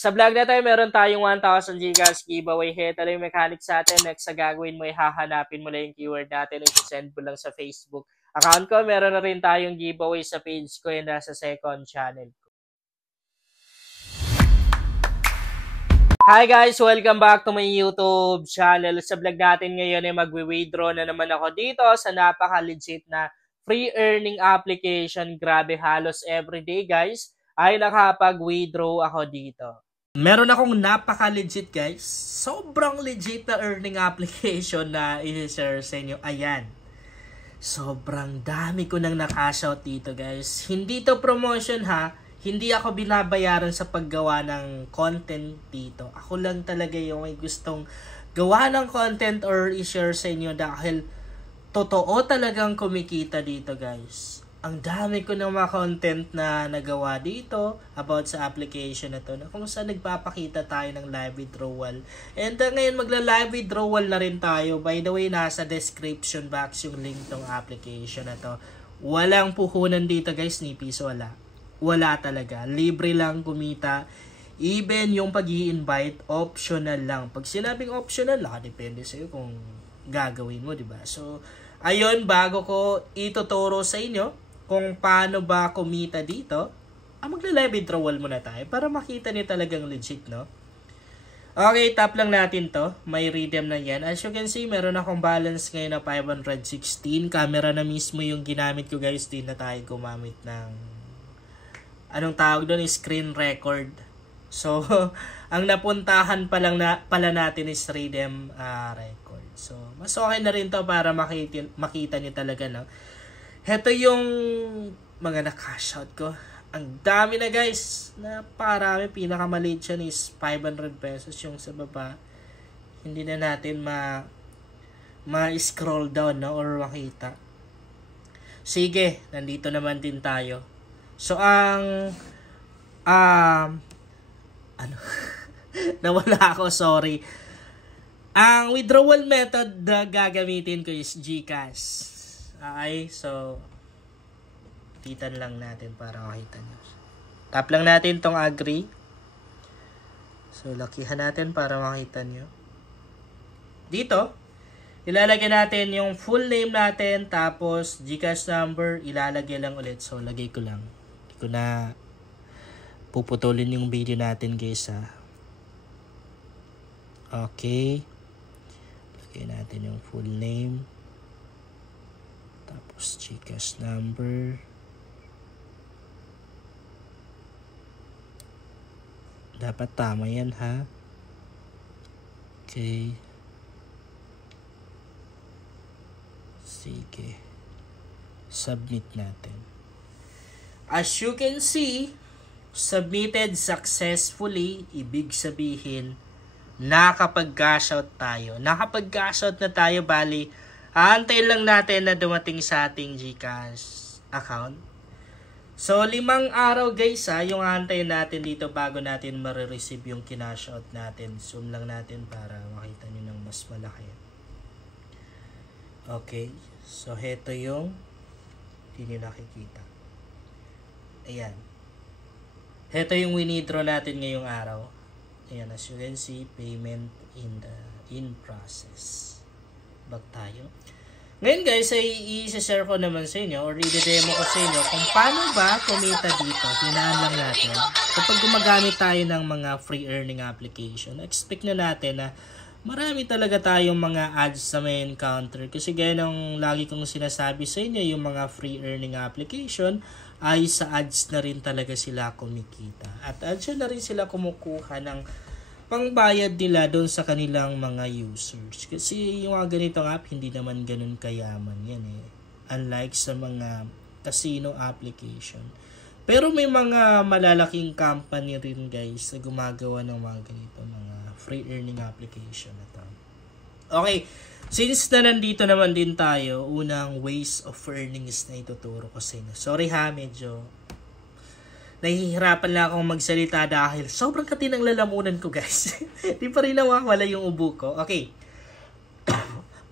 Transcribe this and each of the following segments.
Sa vlog na tayo, meron tayong 1,000 gigas giveaway. Ito lang yung mechanics sa atin. Next sa gagawin mo, hahanapin mo lang yung keyword natin. I-send mo lang sa Facebook account ko. Meron na rin tayong giveaway sa page ko yung nasa second channel ko. Hi guys! Welcome back to my YouTube channel. Sa vlog natin ngayon ay magwi-withdraw na naman ako dito sa napaka-legit na free earning application. Grabe, halos everyday guys ay nakapag-withdraw ako dito. Meron akong napaka-legit guys. Sobrang legit na earning application na i-share sa inyo. Ayan. Sobrang dami ko nang na-cash out dito guys. Hindi to promotion ha. Hindi ako binabayaran sa paggawa ng content dito. Ako lang talaga yung may gustong gawa ng content or i-share sa inyo dahil totoo talagang kumikita dito guys. Ang dami ko ng mga content na nagawa dito about sa application na to na kung saan nagpapakita tayo ng live withdrawal. And ngayon magla-live withdrawal na rin tayo. By the way, nasa description box yung link tong application na to. Walang puhunan dito guys, ni piso wala. Wala talaga. Libre lang kumita. Even yung pag-i-invite, optional lang. Pag sinabing optional, depende sa'yo kung gagawin mo, diba? So, ayun, bago ko ituturo sa inyo kung paano ba kumita dito, magla-live withdrawal muna tayo para makita niyo talagang legit, no? Okay, tap lang natin to. May redeem na yan. As you can see, meron akong balance ngayon na 516. Camera na mismo yung ginamit ko, guys. Di na tayo gumamit ng anong tawag doon, screen record. So, ang napuntahan pala natin is redeem record. So, mas okay na rin to para makita niyo talaga, no? Heto yung mga na-cash out ko. Ang dami na guys. Napakarami. Pinakamaliit siya is 500 pesos yung sa baba. Hindi na natin ma-scroll down, no? Or makita. Sige, nandito naman din tayo. So, nawala ako, sorry. Ang withdrawal method na gagamitin ko is GCash. Okay, so titan lang natin para makita nyo. Tap lang natin tong agree. So, lakihan natin para makita nyo. Dito, ilalagay natin yung full name natin, tapos GCash number, ilalagay lang ulit. So, lagay ko lang. Hindi ko na puputulin yung video natin guys ha. Okay. Lagay natin yung full name. Tapos GCash number. Dapat tama yan ha. Okay. Sige. Submit natin. As you can see, submitted successfully. Ibig sabihin, nakapag-cash out tayo. Nakapag-cash out na tayo, bali, aantayin lang natin na dumating sa ating GCash account. So, 5 araw guys yung aantayin natin dito bago natin ma-receive yung kinash out natin. Zoom lang natin para makita nyo ng mas malaki. Okay. So, heto yung hindi nyo nakikita. Ayan. Heto yung winidraw natin ngayong araw. Ayan, as you can see, payment in process. Back tayo. Ngayon guys, ay i-share ko naman sa inyo or i-demo ko sa inyo kung paano ba kumita dito. Hinaan lang natin. Kapag gumagamit tayo ng mga free earning application, expect na natin na marami talaga tayong mga ads sa may encounter. Kasi gaya ng lagi kong sinasabi sa inyo, yung mga free earning application ay sa ads na rin talaga sila kumikita. At ads na rin sila kumukuha ng pangbayad nila doon sa kanilang mga users. Kasi yung mga ganitong app, hindi naman ganun kayaman yan eh. Unlike sa mga casino application. Pero may mga malalaking company rin guys na gumagawa ng mga ganito, mga free earning application na to. Okay, since na nandito naman din tayo, unang ways of earnings na ituturo ko sa inyo. Sorry ha, medyo nahihirapan lang akong magsalita dahil sobrang katinang lalamunan ko guys. Di pa rin nawawala yung ubo ko. Okay.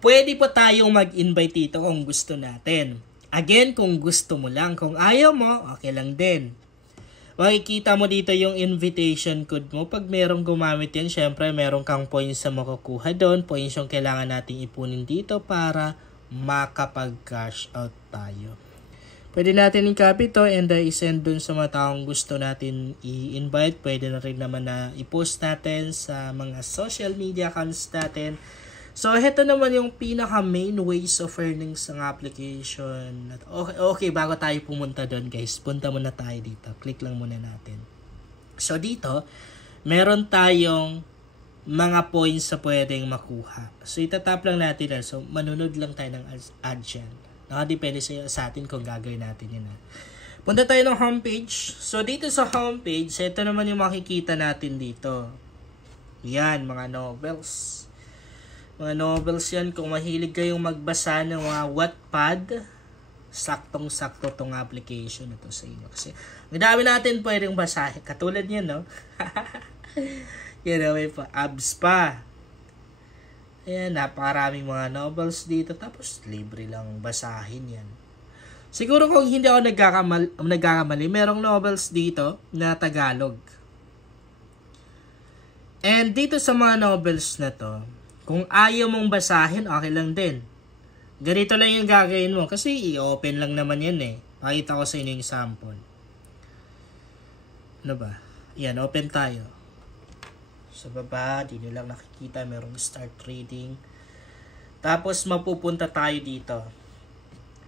Pwede pa tayong mag-invite dito kung gusto natin. Again, kung gusto mo lang. Kung ayaw mo, okay lang din. makikita mo dito yung invitation code mo. Pag merong gumamit yan, syempre meron kang points na makukuha doon. Points yung kailangan nating ipunin dito para makapag-cash out tayo. Pwede natin i-copy to and i-send dun sa mga taong gusto natin i-invite. Pwede na rin naman na i-post natin sa mga social media accounts natin. So, ito naman yung pinaka main ways of earnings ng application. Okay, bago tayo pumunta doon guys, punta muna tayo dito. Click lang muna natin. So, dito, meron tayong mga points na pwedeng makuha. So, itatap lang natin yan. So, manunod lang tayo ng ads yan. Nakadepende sa atin kung gagawin natin yun. Punta tayo ng homepage. So, dito sa homepage, ito naman yung makikita natin dito. Yan, mga novels. Mga novels yan. Kung mahilig kayong magbasa ng mga Wattpad, saktong-sakto tong application na to sa inyo. Kasi, madami natin pwedeng basahin. Katulad yan, no? Yan, may pa. Abs pa. Ayan, napakaraming mga novels dito. Tapos, libre lang basahin yan. Siguro kung hindi ako nagkakamali, merong novels dito na Tagalog. And dito sa mga novels na to, kung ayaw mong basahin, okay lang din. Ganito lang yung gagawin mo. Kasi i-open lang naman yan eh. Pakita ko sa inyo yung sample. Ano ba? Yan, open tayo. Sa baba, di nyo lang nakikita, merong start reading. Tapos, mapupunta tayo dito.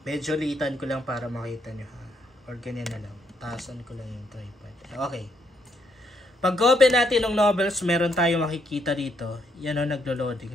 Medyo liitan ko lang para makita nyo ha. Or ganyan na lang. Taasan ko lang yung tripod. Okay. Pag open natin ng novels, meron tayo makikita dito. Yan o, naglo-loading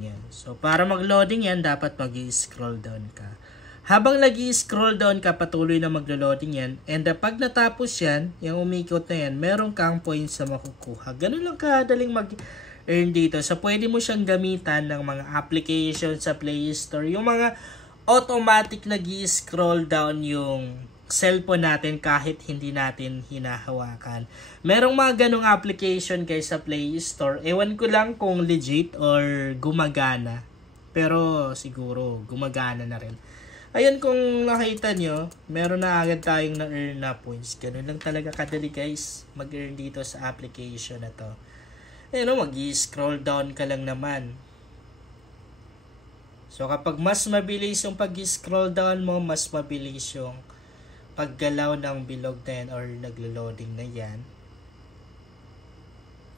yan. So, para mag-loading yan, dapat mag-i-scroll down ka. Habang nag-i-scroll down ka, patuloy na maglo-loading yan. And pag natapos yan, yung umikot na yan, meron kang points na makukuha. Ganun lang kadaling mag-earn dito. So, pwede mo siyang gamitan ng mga application sa Play Store. Yung mga automatic nag-i-scroll down yung cellphone natin kahit hindi natin hinahawakan. Merong mga ganong application guys sa Play Store. Ewan ko lang kung legit or gumagana. Pero siguro gumagana na rin. Ayun, kung nakita nyo, meron na agad tayong na-earn na points. Ganun lang talaga kadali guys mag-earn dito sa application na to. Ayun, mag-i-scroll down ka lang naman. So kapag mas mabilis yung pag-scroll down mo, mas mabilis yung paggalaw ng bilog na yan or naglo-loading na yan.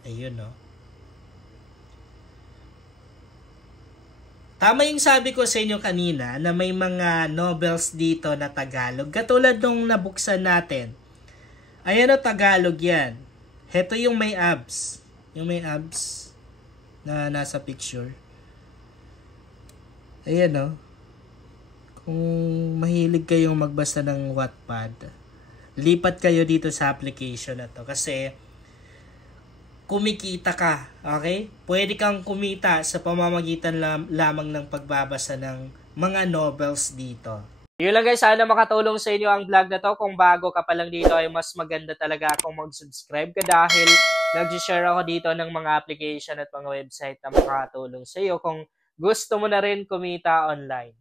Ayun, no. Tama yung sabi ko sa inyo kanina na may mga novels dito na Tagalog. Katulad nung nabuksan natin. Ayan o, Tagalog yan. Heto yung may abs. Yung may abs na nasa picture. Ayan o. Kung mahilig kayong magbasa ng Wattpad, lipat kayo dito sa application na to kasi kumikita ka, okay? Pwede kang kumita sa pamamagitan lamang ng pagbabasa ng mga novels dito. Yun lang guys, sana makatulong sa inyo ang vlog na to. Kung bago ka pa lang dito ay mas maganda talaga kung mag-subscribe ka dahil nag-share ako dito ng mga application at mga website na makatulong sa iyo kung gusto mo na rin kumita online.